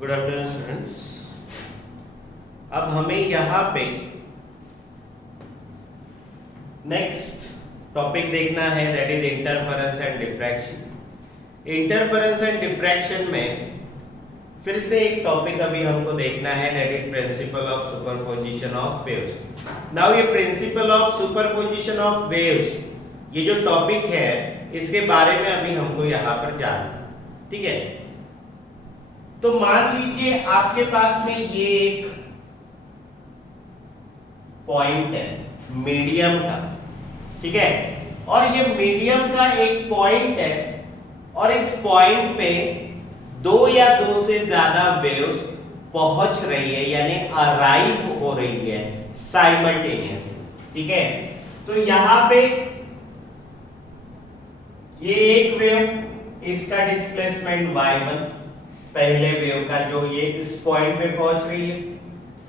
Good afternoon students. अब हमें यहाँ पे नेक्स्ट टॉपिक देखना है, that is interference and diffraction. Interference and diffraction में फिर से एक टॉपिक अभी हमको देखना है, that is principle of superposition of waves. Now ये principle of superposition of waves, ये जो टॉपिक है इसके बारे में अभी हमको यहाँ पर जानना है, ठीक है। तो मान लीजिए आपके पास में ये एक पॉइंट है मीडियम का, ठीक है, और ये मीडियम का एक पॉइंट है और इस पॉइंट पे दो या दो से ज्यादा वेव्स पहुंच रही है, यानी अराइव हो रही है साइमल्टेनियसली, ठीक है। तो यहां पे ये एक वेव, इसका डिस्प्लेसमेंट y1 पहले वेव का, जो ये इस पॉइंट पे पहुंच रही है।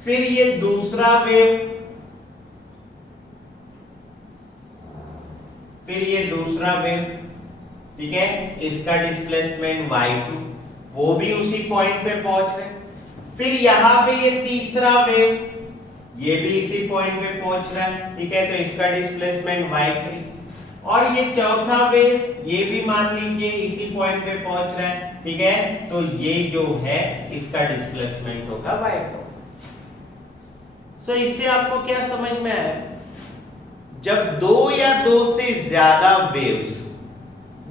फिर ये दूसरा वेव, फिर ये दूसरा वेव, ठीक है, इसका डिस्प्लेसमेंट y2, वो भी उसी पॉइंट पे पहुंच रहे। फिर यहां पे ये तीसरा वेव, ये भी इसी पॉइंट पे पहुंच रहा है, ठीक है, तो इसका डिस्प्लेसमेंट y3। और ये चौथा वेव, ये भी मान लीजिए इसी पॉइंट पे पहुंच रहा है, ठीक है, तो ये जो है इसका डिस्प्लेसमेंट होगा y4। सो इससे आपको क्या समझ में आया? जब दो या दो से ज्यादा वेव्स,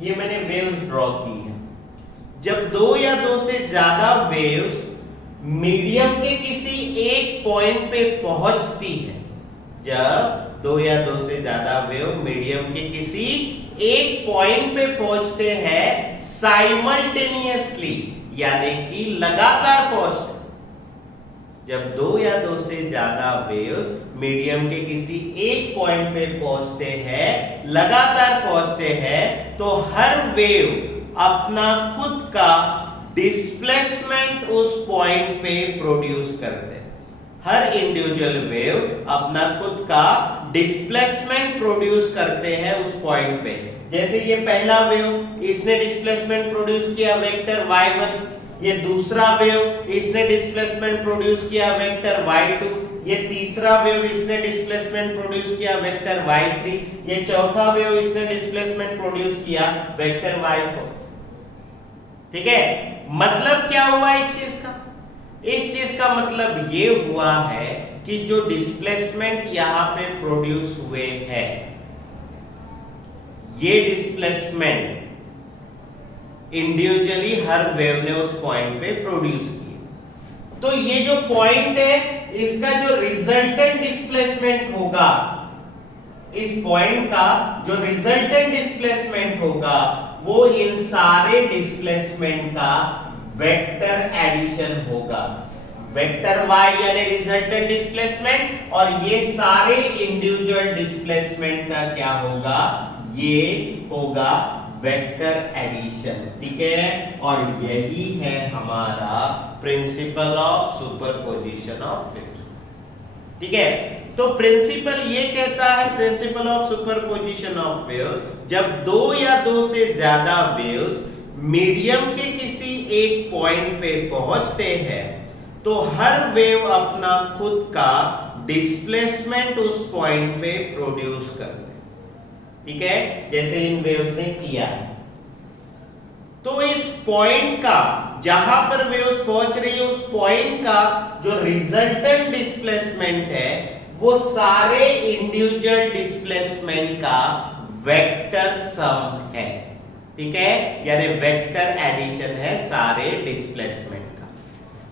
ये मैंने वेव्स ड्रॉ की है, जब दो या दो से ज्यादा वेव्स मीडियम के किसी एक पॉइंट पे पहुंचती है, जब दो या दो से ज्यादा वेव मीडियम के किसी एक पॉइंट पे पहुंचते हैं साइमल्टेनियसली, यानी कि लगातार पहुंचते, जब दो या दो से ज्यादा वेव्स मीडियम के किसी एक पॉइंट पे पहुंचते हैं, लगातार पहुंचते हैं, तो हर वेव अपना खुद का डिस्प्लेसमेंट उस पॉइंट पे प्रोड्यूस करते हैं। हर इंडिविजुअल वेव अपना खुद का डिस्प्लेसमेंट प्रोड्यूस करते हैं उस पॉइंट पे। जैसे ये पहला वेव, इसने डिस्प्लेसमेंट प्रोड्यूस किया वेक्टर y1, ये दूसरा वेव इसने डिस्प्लेसमेंट प्रोड्यूस किया वेक्टर y2, ये तीसरा वेव इसने डिस्प्लेसमेंट प्रोड्यूस किया वेक्टर y3, ये चौथा वेव इसने डिस्प्लेसमेंट प्रोड्यूस किया वेक्टर y4, ठीक है। मतलब क्या हुआ इस चीज का? इस चीज का मतलब ये हुआ है कि जो डिस्प्लेसमेंट यहां पे प्रोड्यूस हुए हैं, ये डिस्प्लेसमेंट इंडिविजुअली हर वेव ने उस पॉइंट पे प्रोड्यूस किए। तो ये जो पॉइंट है, इसका जो रिजल्टेंट डिस्प्लेसमेंट होगा, इस पॉइंट का जो रिजल्टेंट डिस्प्लेसमेंट होगा, वो इन सारे डिस्प्लेसमेंट का वेक्टर एडिशन होगा। वेक्टर y यानी रिजल्टेंट डिस्प्लेसमेंट, और ये सारे इंडिविजुअल डिस्प्लेसमेंट का क्या होगा? ये होगा वेक्टर एडिशन, ठीक है। और यही है हमारा principal of superposition of waves, ठीक है। तो प्रिंसिपल ये कहता है, principal of superposition of waves, जब दो या दो से ज्यादा वेव्स मीडियम के किसी एक पॉइंट पे पहुंचते हैं, तो हर वेव अपना खुद का डिस्प्लेसमेंट उस पॉइंट पे प्रोड्यूस करते हैं, ठीक है, जैसे इन वेव्स ने किया। तो इस पॉइंट का, जहां पर वेव्स पहुंच रही है, उस पॉइंट का जो रिजल्टेंट डिस्प्लेसमेंट है, वो सारे इंडिविजुअल डिस्प्लेसमेंट का वेक्टर सम है, ठीक है, यानी वेक्टर एडिशन है सारे डिस्प्लेसमेंट का।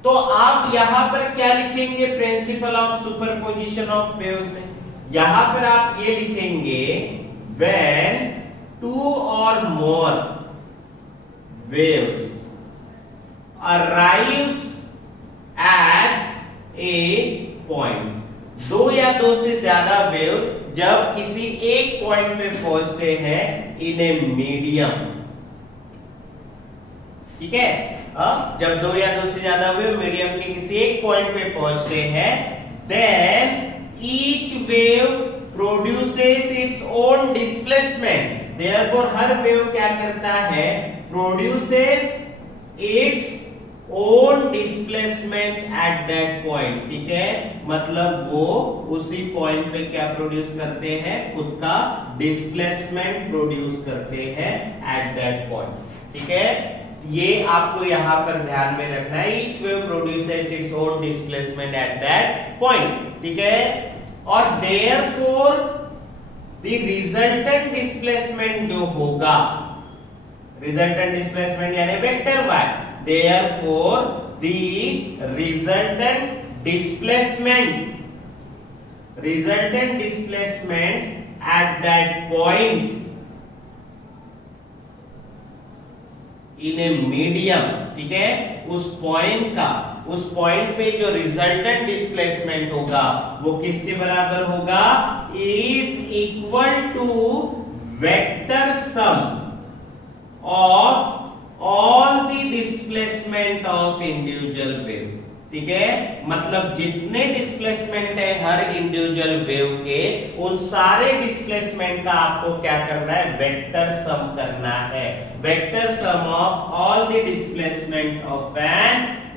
तो आप यहां पर क्या लिखेंगे principle of superposition of waves में? यहां पर आप ये लिखेंगे, व्हेन टू और more waves arrives at a point, दो या दो से ज्यादा वेव्स जब किसी एक पॉइंट पे पहुंचते हैं इन ए मीडियम, ठीक है, जब दो या दो से ज्यादा वेव मीडियम के किसी एक पॉइंट पे पहुंचते हैं, then each wave produces its own displacement. Therefore हर वेव क्या करता है? Produces its own displacement displacement at that point, ठीक है, मतलब वो उसी पॉइंट पे क्या प्रोड्यूस करते हैं, खुद का डिस्प्लेसमेंट प्रोड्यूस करते हैं एट दैट पॉइंट, ठीक है। ये आपको यहां पर ध्यान में रखना है, each wave produces its own displacement at that point, ठीक है। और देयरफॉर द रिजल्टेंट डिस्प्लेसमेंट जो होगा, रिजल्टेंट डिस्प्लेसमेंट यानी vector y, therefore the resultant displacement at that point in a medium, ठीक है, उस पॉइंट पे जो रिजल्टेंट डिस्प्लेसमेंट होगा वो किसके बराबर होगा, is equal to vector sum of all the displacement of individual wave, ठीक है, मतलब जितने डिस्प्लेसमेंट है हर इंडिविजुअल वेव के, उन सारे डिस्प्लेसमेंट का आपको क्या करना है, वेक्टर सम करना है, vector sum of all the displacement of an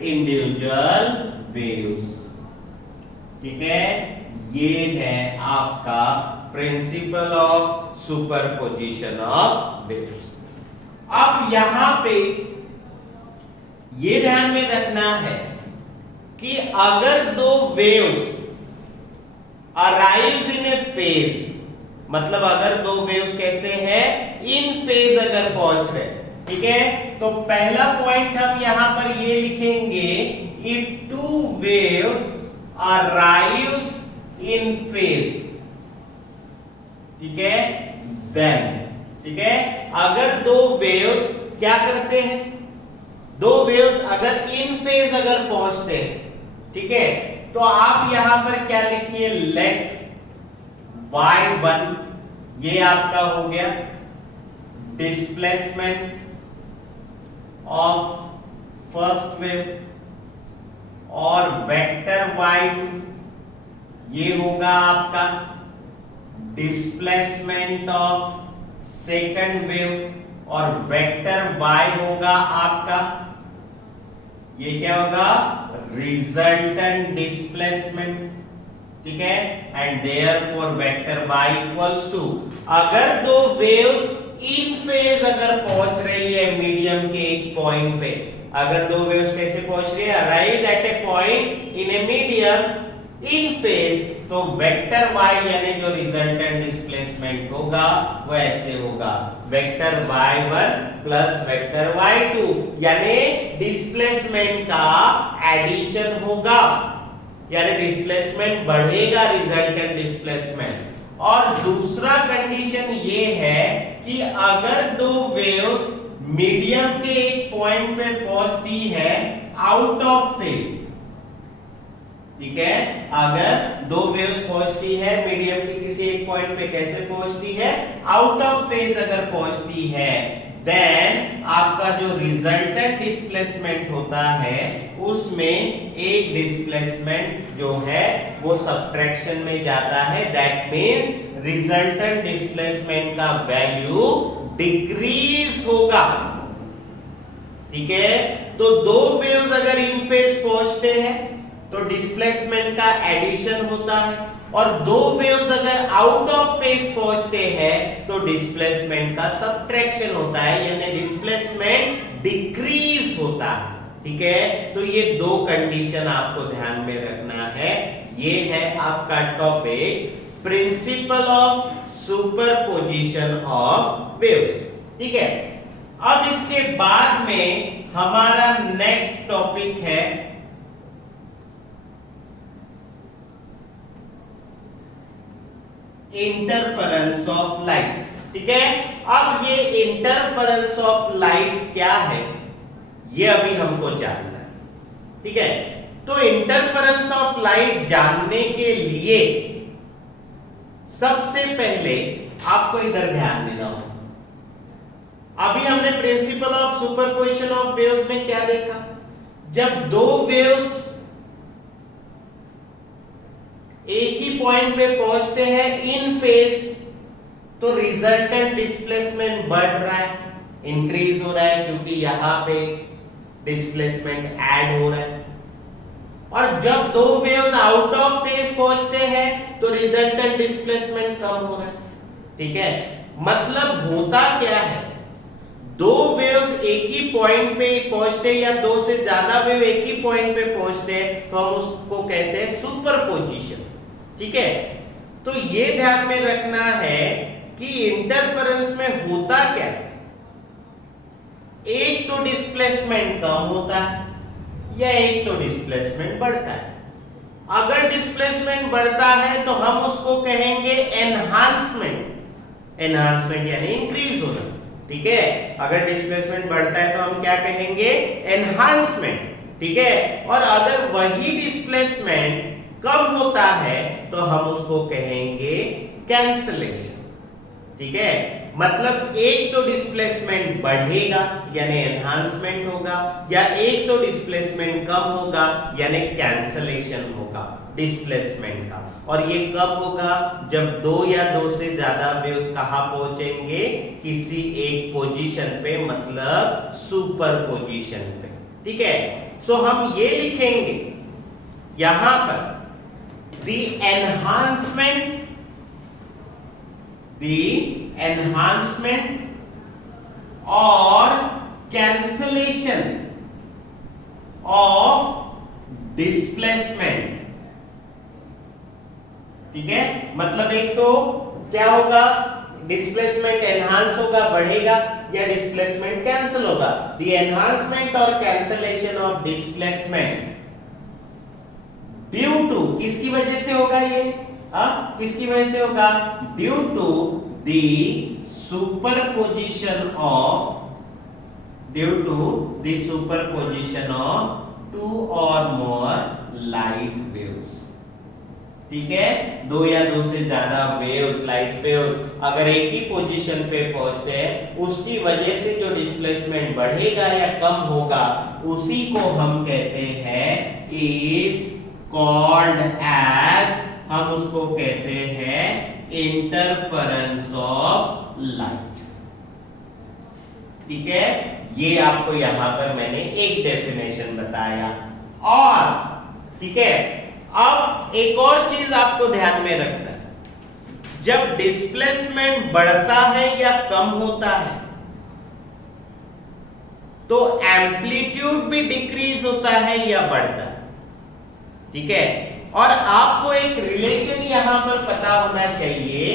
individual waves, ठीक है। ये है आपका principal of superposition of waves. अब यहां पे ये ध्यान में रखना है कि अगर दो waves arrives in A phase, मतलब अगर दो वेव्स कैसे हैं, इन फेज अगर पहुंच रहे, ठीक है, तो पहला पॉइंट हम यहां पर ये लिखेंगे, if two waves arrives in phase, ठीक है, देन, ठीक है, अगर दो वेव्स क्या करते हैं, दो वेव्स अगर इन फेज अगर पहुंचते हैं, ठीक है, तो आप यहां पर क्या लिखिए, लेट y1, ये आपका हो गया डिस्प्लेसमेंट ऑफ फर्स्ट वेव, और वेक्टर y2 ये होगा आपका डिस्प्लेसमेंट ऑफ सेकंड वेव, और वेक्टर y होगा आपका, ये क्या होगा, रिजल्टेंट डिस्प्लेसमेंट, ठीक है, and therefore vector y equals to, अगर दो वेव्स इन फेज अगर पहुंच रही है मीडियम के एक पॉइंट पे, अगर दो वेव्स कैसे पहुंच रही है, arrive at a point in a medium in phase, तो वेक्टर y यानी जो रिजल्टेंट डिस्प्लेसमेंट होगा वो ऐसे होगा, vector y1 plus vector y2, यानी डिस्प्लेसमेंट का एडिशन होगा, यानी डिस्प्लेसमेंट बढ़ेगा, रिजल्टेंट डिस्प्लेसमेंट। और दूसरा कंडीशन ये है कि अगर दो वेव्स मीडियम के एक पॉइंट पे पहुंचती है आउट ऑफ फेज, ठीक है, अगर दो वेव्स पहुंचती है मीडियम के किसी एक पॉइंट पे, कैसे पहुंचती है, आउट ऑफ फेज अगर पहुंचती है, देन आपका जो रिजल्टेंट डिस्प्लेसमेंट होता है उसमें एक डिस्प्लेसमेंट जो है वो सबट्रैक्शन में जाता है, दैट मींस रिजल्टेंट डिस्प्लेसमेंट का वैल्यू डिक्रीज होगा, ठीक है। तो दो वेव्स अगर इन फेज पहुंचते हैं तो डिस्प्लेसमेंट का एडिशन होता है, और दो वेव्स अगर आउट ऑफ फेज पहुंचते हैं तो डिस्प्लेसमेंट का सबट्रैक्शन होता है, यानी डिस्प्लेसमेंट डिक्रीज होता है, ठीक है। तो ये दो कंडीशन आपको ध्यान में रखना है। ये है आपका topic principal of superposition of waves, ठीक है। अब इसके बाद में हमारा नेक्स्ट टॉपिक है इंटरफेरेंस ऑफ लाइट, ठीक है। अब ये इंटरफेरेंस ऑफ लाइट क्या है, ये अभी हमको जानना है, ठीक है। तो इंटरफेरेंस ऑफ लाइट जानने के लिए सबसे पहले आपको इधर ध्यान देना होगा। अभी हमने principal of superposition of waves में क्या देखा, जब दो वेव्स एक ही पॉइंट पे पहुंचते हैं इन फेज, तो रिजल्टेंट डिस्प्लेसमेंट बढ़ रहा है, इंक्रीज हो रहा है, क्योंकि यहां पे डिस्प्लेसमेंट ऐड हो रहा है, और जब दो वेव्स आउट ऑफ फेज पहुंचते हैं तो रिजल्टेंट डिस्प्लेसमेंट कम हो रहा है। ठीक है, मतलब होता क्या है, दो वेव्स एक ही पॉइंट पे पहुंचते या दो से ज्यादा वेव एक ही पॉइंट पे पहुंचते हैं तो हम उसको कहते हैं सुपरपोजिशन। ठीक है, तो ये ध्यान में रखना है कि इंटरफेरेंस में होता क्या है, एक तो डिस्प्लेसमेंट कम होता है या एक तो डिस्प्लेसमेंट बढ़ता है। अगर डिस्प्लेसमेंट बढ़ता है तो हम उसको कहेंगे एनहांसमेंट, एनहांसमेंट यानी इंक्रीज होना। ठीक है, अगर डिस्प्लेसमेंट बढ़ता है तो हम क्या कहेंगे, एनहांसमेंट। ठीक है, और अगर वही डिस्प्लेसमेंट कम होता है तो हम उसको कहेंगे कैंसलेशन। ठीक है, मतलब एक तो डिस्प्लेसमेंट बढ़ेगा यानी एनहांसमेंट होगा, या एक तो डिस्प्लेसमेंट कम होगा यानी कैंसलेशन होगा डिस्प्लेसमेंट का। और ये कब होगा, जब दो या दो से ज्यादा वेव्स कहां पहुंचेंगे, किसी एक पोजीशन पे, मतलब सुपर पोजीशन पे। ठीक है, सो हम ये लिखेंगे यहां पर the enhancement or cancellation of displacement। ठीक है, मतलब एक तो क्या होगा, डिस्प्लेसमेंट एनहांस होगा, बढ़ेगा, या डिस्प्लेसमेंट कैंसिल होगा। द एनहांसमेंट और cancellation of displacement due to, किसकी वजह से होगा ये, किसकी वजह से होगा, due to the superposition of, due to the superposition of two और मोर लाइट वेव्स। ठीक है, दो या दो से ज्यादा वेव्स, लाइट वेव्स अगर एक ही पोजीशन पे पहुंचते हैं, उसकी वजह से जो डिस्प्लेसमेंट बढ़ेगा या कम होगा, उसी को हम कहते हैं इज कॉल्ड एज, हम उसको कहते हैं इंटरफेरेंस ऑफ लाइट। ठीक है, ये आपको यहां पर मैंने एक डेफिनेशन बताया। और ठीक है, अब एक और चीज आपको ध्यान में रखना है, जब डिस्प्लेसमेंट बढ़ता है या कम होता है तो एम्पलीट्यूड भी डिक्रीज होता है या बढ़ता है। ठीक है, और आपको एक रिलेशन यहां पर पता होना चाहिए,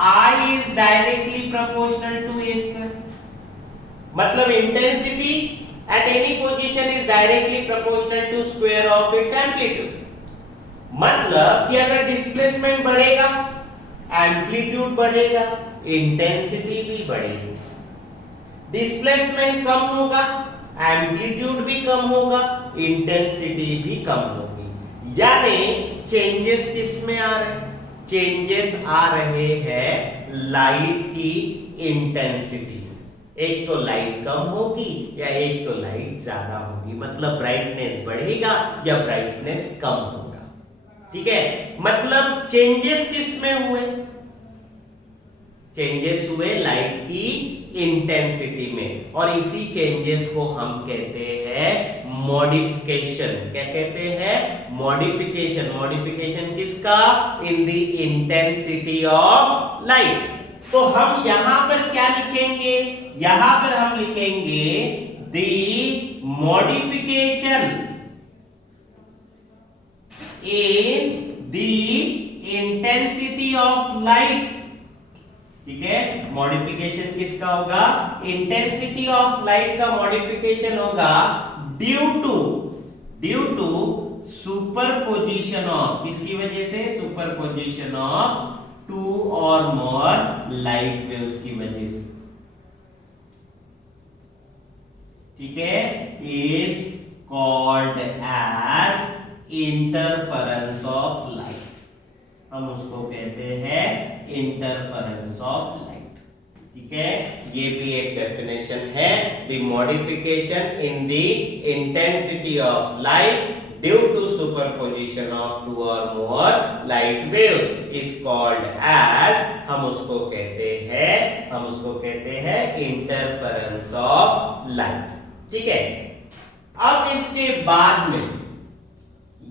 I is directly proportional to A square, मतलब intensity at any position is directly proportional to square of its amplitude. मतलब कि अगर डिस्प्लेसमेंट बढ़ेगा, एम्पलीट्यूड बढ़ेगा, इंटेंसिटी भी बढ़ेगी। डिस्प्लेसमेंट कम होगा, एम्पलीट्यूड भी कम होगा, इंटेंसिटी भी कम होगी। यानी चेंजेस किस में आ रहे हैं, चेंजेस आ रहे हैं लाइट की इंटेंसिटी। एक तो लाइट कम होगी या एक तो लाइट ज्यादा होगी, मतलब ब्राइटनेस बढ़ेगा या ब्राइटनेस कम होगा। ठीक है, मतलब चेंजेस किस में हुए, चेंजेस हुए लाइट की इंटेंसिटी में, और इसी चेंजेस को हम कहते हैं मॉडिफिकेशन। क्या कहते हैं, मॉडिफिकेशन। मॉडिफिकेशन किसका, इन द इंटेंसिटी ऑफ लाइट। तो हम यहां पर क्या लिखेंगे, यहां पर हम लिखेंगे the modification in the intensity of light। ठीक है, मॉडिफिकेशन किसका होगा, इंटेंसिटी ऑफ लाइट का मॉडिफिकेशन होगा ड्यू टू सुपरपोजिशन ऑफ, किसकी वजह से, सुपरपोजिशन ऑफ टू और मोर लाइट वेव्स की वजह से। ठीक है, is called as interference of light, हम उसको कहते हैं इंटरफेरेंस ऑफ लाइट। ठीक है, ये भी एक डेफिनेशन है, the modification in the intensity of light due to superposition of two और more light waves is called as, हम उसको कहते हैं इंटरफेरेंस ऑफ लाइट। ठीक है, अब इसके बाद में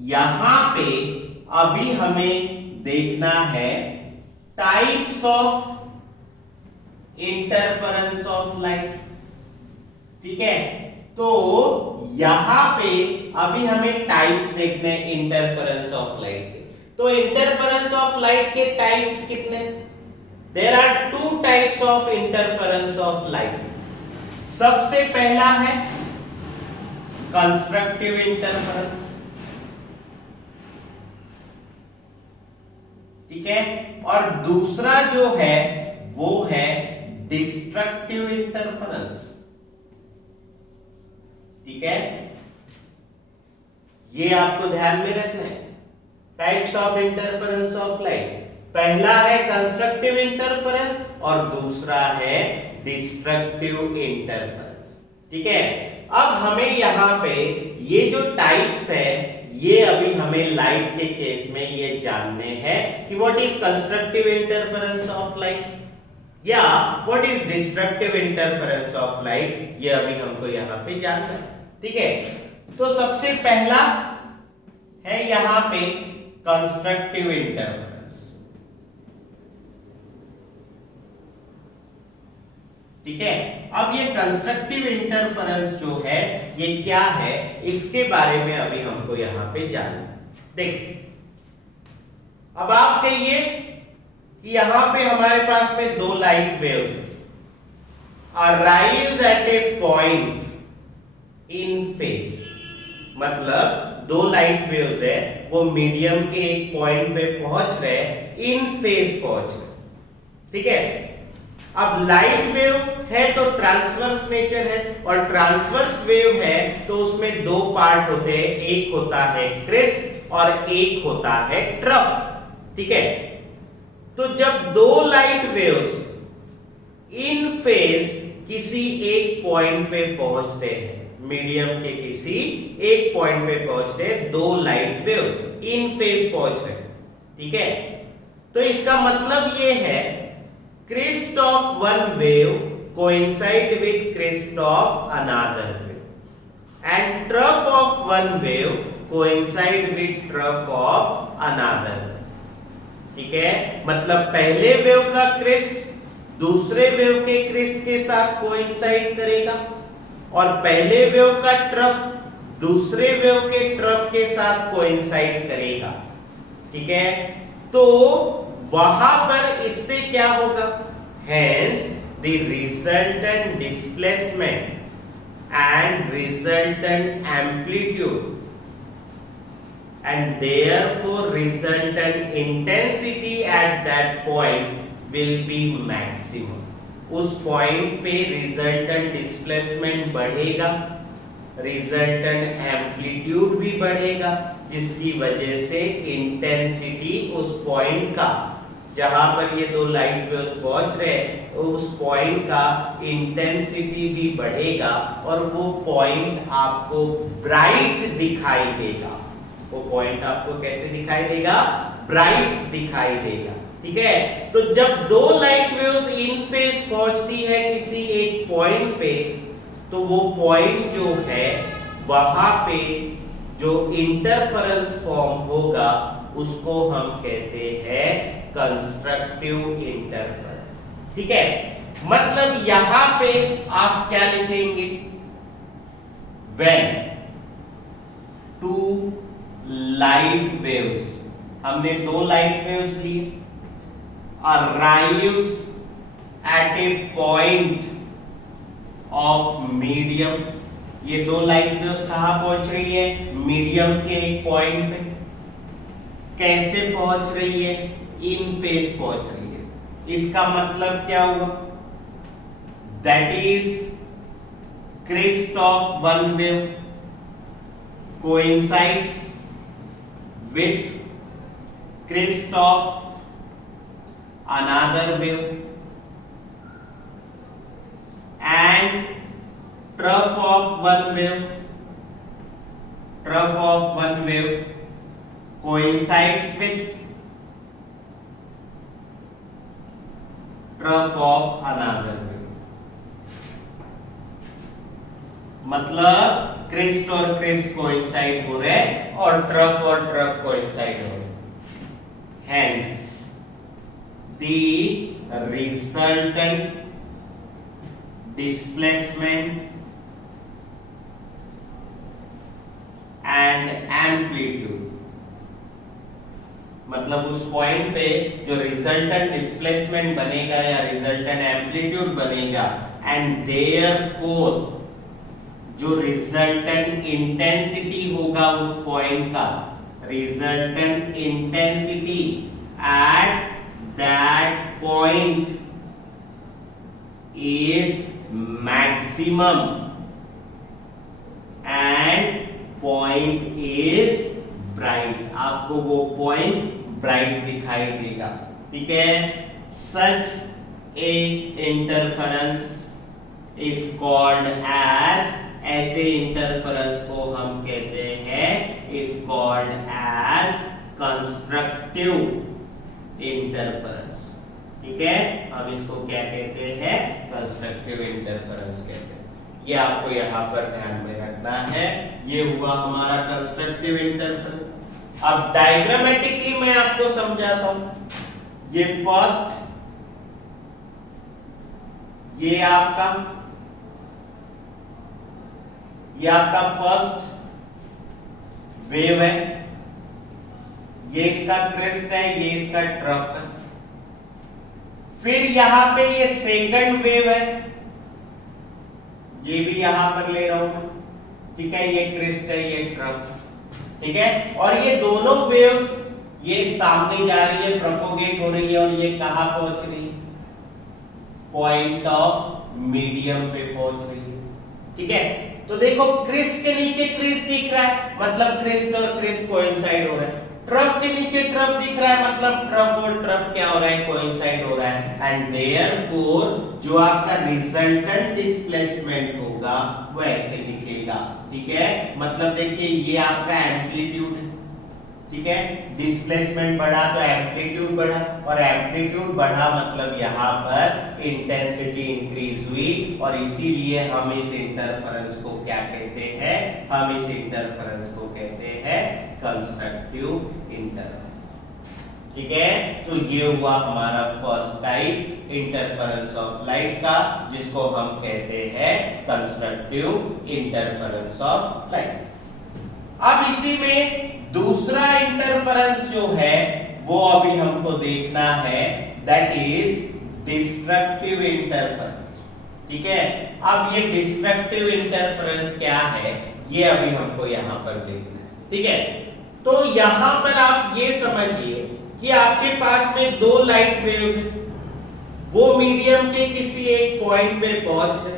यहां पे अभी हमें देखना है types of interference of light. ठीक है, तो यहां पे अभी हमें टाइप्स देखने हैं इंटरफेरेंस ऑफ लाइट के। तो इंटरफेरेंस ऑफ लाइट के टाइप्स कितने? There are two types of interference of light. सबसे पहला है कंस्ट्रक्टिव इंटरफेरेंस। ठीक है, और दूसरा जो है वो है डिस्ट्रक्टिव इंटरफेरेंस। ठीक है, ये आपको ध्यान में रखना है। Types of interference of light, पहला है कंस्ट्रक्टिव इंटरफेरेंस और दूसरा है डिस्ट्रक्टिव इंटरफेरेंस। ठीक है, अब हमें यहां पे ये जो टाइप्स है ये अभी हमें लाइट के केस में ये जानने हैं कि what is constructive interference of light या what is destructive interference of light, ये अभी हमको यहां पे जानना है। ठीक है, तो सबसे पहला है यहां पे कंस्ट्रक्टिव इंटरफेरेंस। ठीक है, अब ये कंस्ट्रक्टिव इंटरफेरेंस जो है ये क्या है, इसके बारे में अभी हमको यहां पे जानना। देखिए, अब आप कहिए कि यहां पे हमारे पास में दो light waves arrives at a point in phase, मतलब दो लाइट वेव्स है वो मीडियम के एक पॉइंट पे पहुंच रहे, इन फेज पहुंच रहे। ठीक है, अब लाइट वेव है तो ट्रांसवर्स नेचर है, और ट्रांसवर्स वेव है तो उसमें दो पार्ट होते हैं, एक होता है क्रेस्ट और एक होता है ट्रफ। ठीक है, तो जब दो लाइट वेव्स इन फेज किसी एक पॉइंट पे पहुंचते हैं, मीडियम के किसी एक पॉइंट पे पहुंचते हैं, दो लाइट वेव्स इन फेज पहुंच रहे। ठीक है, तो इसका मतलब ये है crest of one wave coincide with crest of another wave and trough of one wave coincide with trough of another wave। ठीक है, मतलब पहले वेव का क्रेस्ट दूसरे वेव के क्रेस्ट के साथ कोइंसाइड करेगा और पहले वेव का ट्रफ दूसरे वेव के ट्रफ के साथ कोइंसाइड करेगा। ठीक है, तो वहां पर इससे क्या होगा, hence the resultant displacement and resultant amplitude and therefore resultant intensity at that point will be maximum। उस पॉइंट पे रिजल्टेंट डिस्प्लेसमेंट बढ़ेगा, रिजल्टेंट एम्पलीट्यूड भी बढ़ेगा, जिसकी वजह से इंटेंसिटी उस पॉइंट का, जहां पर ये दो लाइट वेव्स पहुंच रहे हैं, उस पॉइंट का इंटेंसिटी भी बढ़ेगा और वो पॉइंट आपको ब्राइट दिखाई देगा। वो पॉइंट आपको कैसे दिखाई देगा, ब्राइट दिखाई देगा। ठीक है, तो जब दो लाइट वेव्स इन फेज पहुंचती है किसी एक पॉइंट पे, तो वो पॉइंट जो है वहां पे जो इंटरफेरेंस फॉर्म होगा उसको हम कहते हैं कंस्ट्रक्टिव इंटरफेरेंस। ठीक है, मतलब यहां पे आप क्या लिखेंगे, व्हेन टू लाइट वेव्स, हमने दो लाइट वेव्स लिए, arrives at a point of medium, ये दो लाइट वेव्स कहां पहुंच रही है, मीडियम के एक पॉइंट पे। कैसे पहुंच रही है, इन फेज पहुंच रही है। इसका मतलब क्या हुआ, that is crest of one wave coincides with crest of another wave and trough of one wave coincides with trough of another wave। मतलब क्रिस्ट और क्रिस्ट कोइंसाइड हो रहे हैं और ट्रफ कोइंसाइड हो रहे हैं। Hence, the resultant displacement and amplitude, मतलब उस पॉइंट पे जो रिजल्टेंट डिस्प्लेसमेंट बनेगा या रिजल्टेंट एम्पलीट्यूड बनेगा, एंड देयरफॉर जो रिजल्टेंट इंटेंसिटी होगा उस पॉइंट का, resultant intensity at that point is maximum and point is bright. आपको वो पॉइंट ब्राइट दिखाई देगा, ठीक है। Such a interference is called as, ऐसे इंटरफेरेंस को हम कहते हैं is called as constructive interference, ठीक है। हम इसको क्या कहते हैं? कंस्ट्रक्टिव इंटरफेरेंस कहते हैं। ये आपको यहाँ पर ध्यान में रखना है। ये हुआ हमारा कंस्ट्रक्टिव इंटरफेरेंस। अब डायग्रामेटिकली मैं आपको समझाता हूं। ये फर्स्ट, ये आपका फर्स्ट वेव है, ये इसका क्रेस्ट है, ये इसका ट्रफ है। फिर यहां पे ये सेकंड वेव है, ये भी यहां पर ले रहा हूं मैं, ठीक है। ये क्रेस्ट है, ये ट्रफ, ठीक है। और ये दोनों वेव्स ये सामने जा रही है, प्रोपोगेट हो रही है, और ये कहां पहुंच रही है? पॉइंट ऑफ मीडियम पे पहुंच रही है, ठीक है। तो देखो क्रिस्ट के नीचे क्रिस्ट दिख रहा है, मतलब क्रिस्ट और क्रिस्ट कोइंसाइड हो रहा है। ट्रफ के नीचे ट्रफ दिख रहा है, मतलब ट्रफ और ट्रफ क्या हो रहा है? कोइंसाइड हो रहा है। एंड देयरफॉर जो आपका रिजल्टेंट डिस्प्लेसमेंट होगा वो ऐसे दिखेगा, ठीक है। मतलब देखिए ये आपका एम्पलीट्यूड है, ठीक है। डिस्प्लेसमेंट बढ़ा तो एम्पलीट्यूड बढ़ा, और एम्पलीट्यूड बढ़ा मतलब यहाँ पर इंटेंसिटी इंक्रीज हुई, और इसीलिए हम इस इंटरफेरेंस को क्या कहते हैं? हम इस इंटरफेरेंस को कहते हैं कंस्ट्रक्टिव इंटरफेरेंस, ठीक है। तो ये हुआ हमारा first type interference of light का, जिसको हम कहते हैं कंस्ट्रक्टिव इंटरफेरेंस ऑफ लाइट। अब इसी में दूसरा इंटरफेरेंस जो है वो अभी हमको देखना है, दैट इज डिस्ट्रक्टिव इंटरफेरेंस, ठीक है। अब ये डिस्ट्रक्टिव इंटरफेरेंस क्या है ये अभी हमको यहाँ पर देखना है, ठीक है। तो यहाँ पर आप ये समझिए कि आपके पास में दो लाइट वेव्स हैं, वो मीडियम के किसी एक पॉइंट पे पहुंच रहे,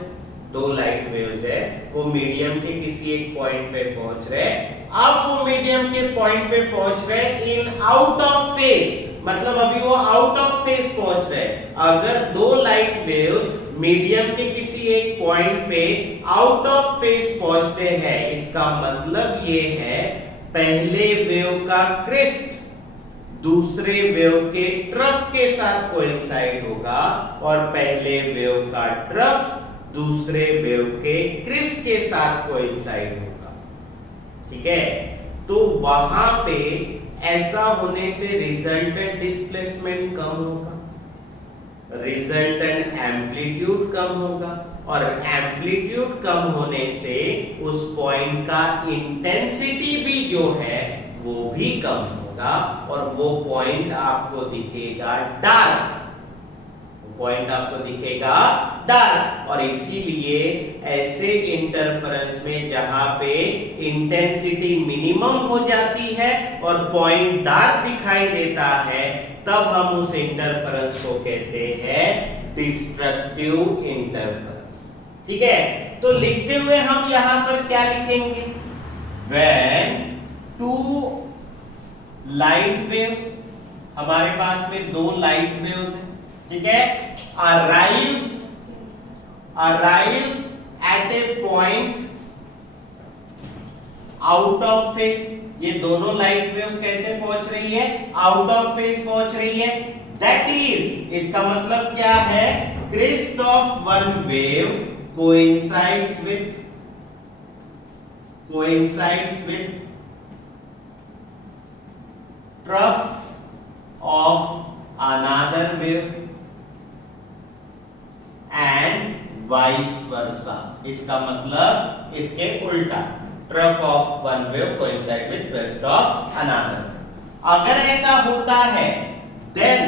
दो लाइट वेव्स है वो मीडियम के किसी एक पॉइंट पे पहुंच रहे। अब वो मीडियम के पॉइंट पे पहुंच रहे इन आउट ऑफ फेज, मतलब अभी वो आउट ऑफ फेज पहुंच रहे। अगर दो लाइट वेव्स मीडियम के किसी एक पॉइंट पे आउट ऑफ फेज पहुंचते हैं, इसका मतलब ये है पहले वेव का क्रिस्ट दूसरे वेव के ट्रफ के साथ कोइंसाइड होगा, और पहले वेव का ट्रफ दूसरे वेव के क्रिस्ट के साथ कोइंसाइड होगा, ठीक है। तो वहां पे ऐसा होने से रिजल्टेंट डिस्प्लेसमेंट कम होगा, रिजल्टेंट एम्पलीट्यूड कम होगा, और एम्पलीट्यूड कम होने से उस पॉइंट का इंटेंसिटी भी जो है वो भी कम होगा, और वो पॉइंट आपको दिखेगा डार्क, पॉइंट आपको दिखेगा डार्क। और इसीलिए ऐसे इंटरफेरेंस में जहां पे इंटेंसिटी मिनिमम हो जाती है और पॉइंट डार्क दिखाई देता है, तब हम उस इंटरफेरेंस को कहते हैं डिस्ट्रक्टिव इंटरफेरेंस, ठीक है। तो लिखते हुए हम यहां पर क्या लिखेंगे? When two लाइट वेव्स, हमारे पास में दो लाइट वेव्स है, ठीक है, arrives at a point out of phase। ये दोनों लाइट वेव्स कैसे पहुंच रही है? आउट ऑफ फेज पहुंच रही है। दैट इज, इसका मतलब क्या है? Crest of one wave coincides with coincides with trough of another wave and vice versa. इसका मतलब इसके उल्टा, trough of one wave coincide with crest of another. अगर ऐसा होता है then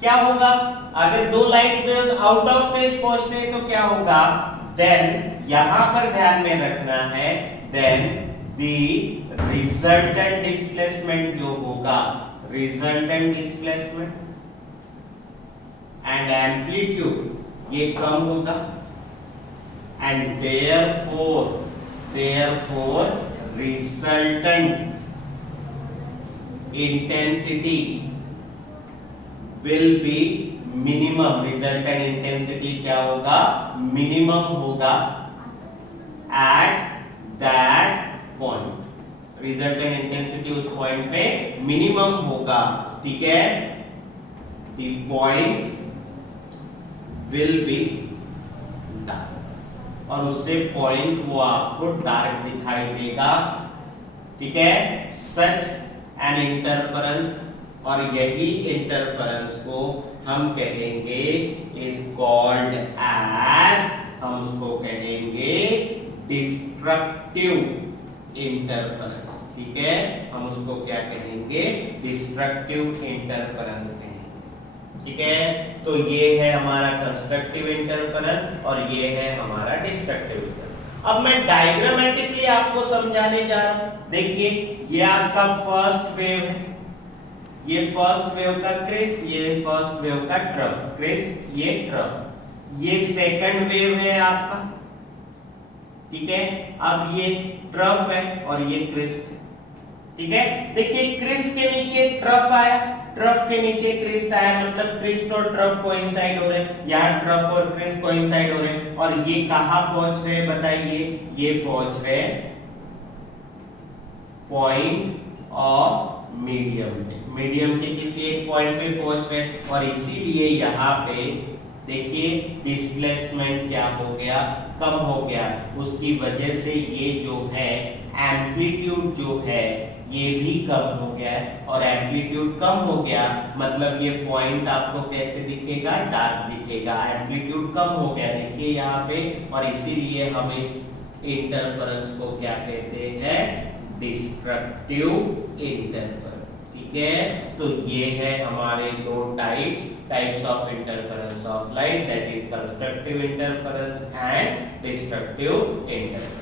क्या होगा? अगर दो light waves out of phase पहुंचते हैं तो क्या होगा? देन यहां पर ध्यान में रखना है, देन द रिजल्टेंट डिस्प्लेसमेंट जो होगा, रिजल्टेंट डिस्प्लेसमेंट एंड एम्पलीट्यूड ये कम होगा and therefore resultant intensity will be minimum. Resultant intensity क्या होगा? Minimum होगा at that point. Resultant intensity उस point पे minimum होगा, ठीक है? The point will be dark और उससे point वो आपको dark दिखाई देगा, ठीक है? Such an interference और यही इंटरफेरेंस को हम कहेंगे इज कॉल्ड एज, हम उसको कहेंगे डिस्ट्रक्टिव इंटरफेरेंस, ठीक है? हम उसको क्या कहेंगे? डिस्ट्रक्टिव इंटरफेरेंस कहेंगे, ठीक है? तो ये है हमारा कंस्ट्रक्टिव इंटरफेरेंस और ये है हमारा डिस्ट्रक्टिव इंटरफेरेंस। अब मैं डायग्रामेटिकली आपको समझाने जा रहा हूं। देखिए ये आपका फर्स्ट वेव है, ये फर्स्ट वेव का क्रिस्ट, ये फर्स्ट वेव का ट्रफ, क्रिस्ट ये ट्रफ, ये सेकंड वेव है आपका, ठीक है? अब ये ट्रफ है और ये क्रिस्ट है, ठीक है? देखिए क्रिस्ट के नीचे ट्रफ आया, ट्रफ के नीचे क्रिस्ट आया, मतलब क्रिस्ट और ट्रफ कोइंसाइड हो रहे हैं, यहाँ ट्रफ और क्रिस्ट कोइंसाइड हो रहे हैं और ये कहां पहुंच रहे हैं बताइए? ये पहुंच रहे हैं पॉइंट ऑफ मीडियम पे, मीडियम के किसी एक पॉइंट पे पहुंच रहे हैं और इसीलिए यहाँ पे देखिए डिस्प्लेसमेंट क्या हो गया? कम हो गया। उसकी वजह से ये जो है एम्पलीट्यूड जो है ये भी कम हो गया है और एम्पलीट्यूड कम हो गया मतलब ये पॉइंट आपको कैसे दिखेगा? डार्क दिखेगा, एम्पलीट्यूड कम हो गया, देखिए यहाँ पे, और इसीलिए हम इस इंटरफेरेंस को क्या कहते हैं? डिस्ट्रक्टिव इंटरफेरेंस, ठीक है? तो ये है हमारे दो types of interference of light, that is constructive interference and destructive interference.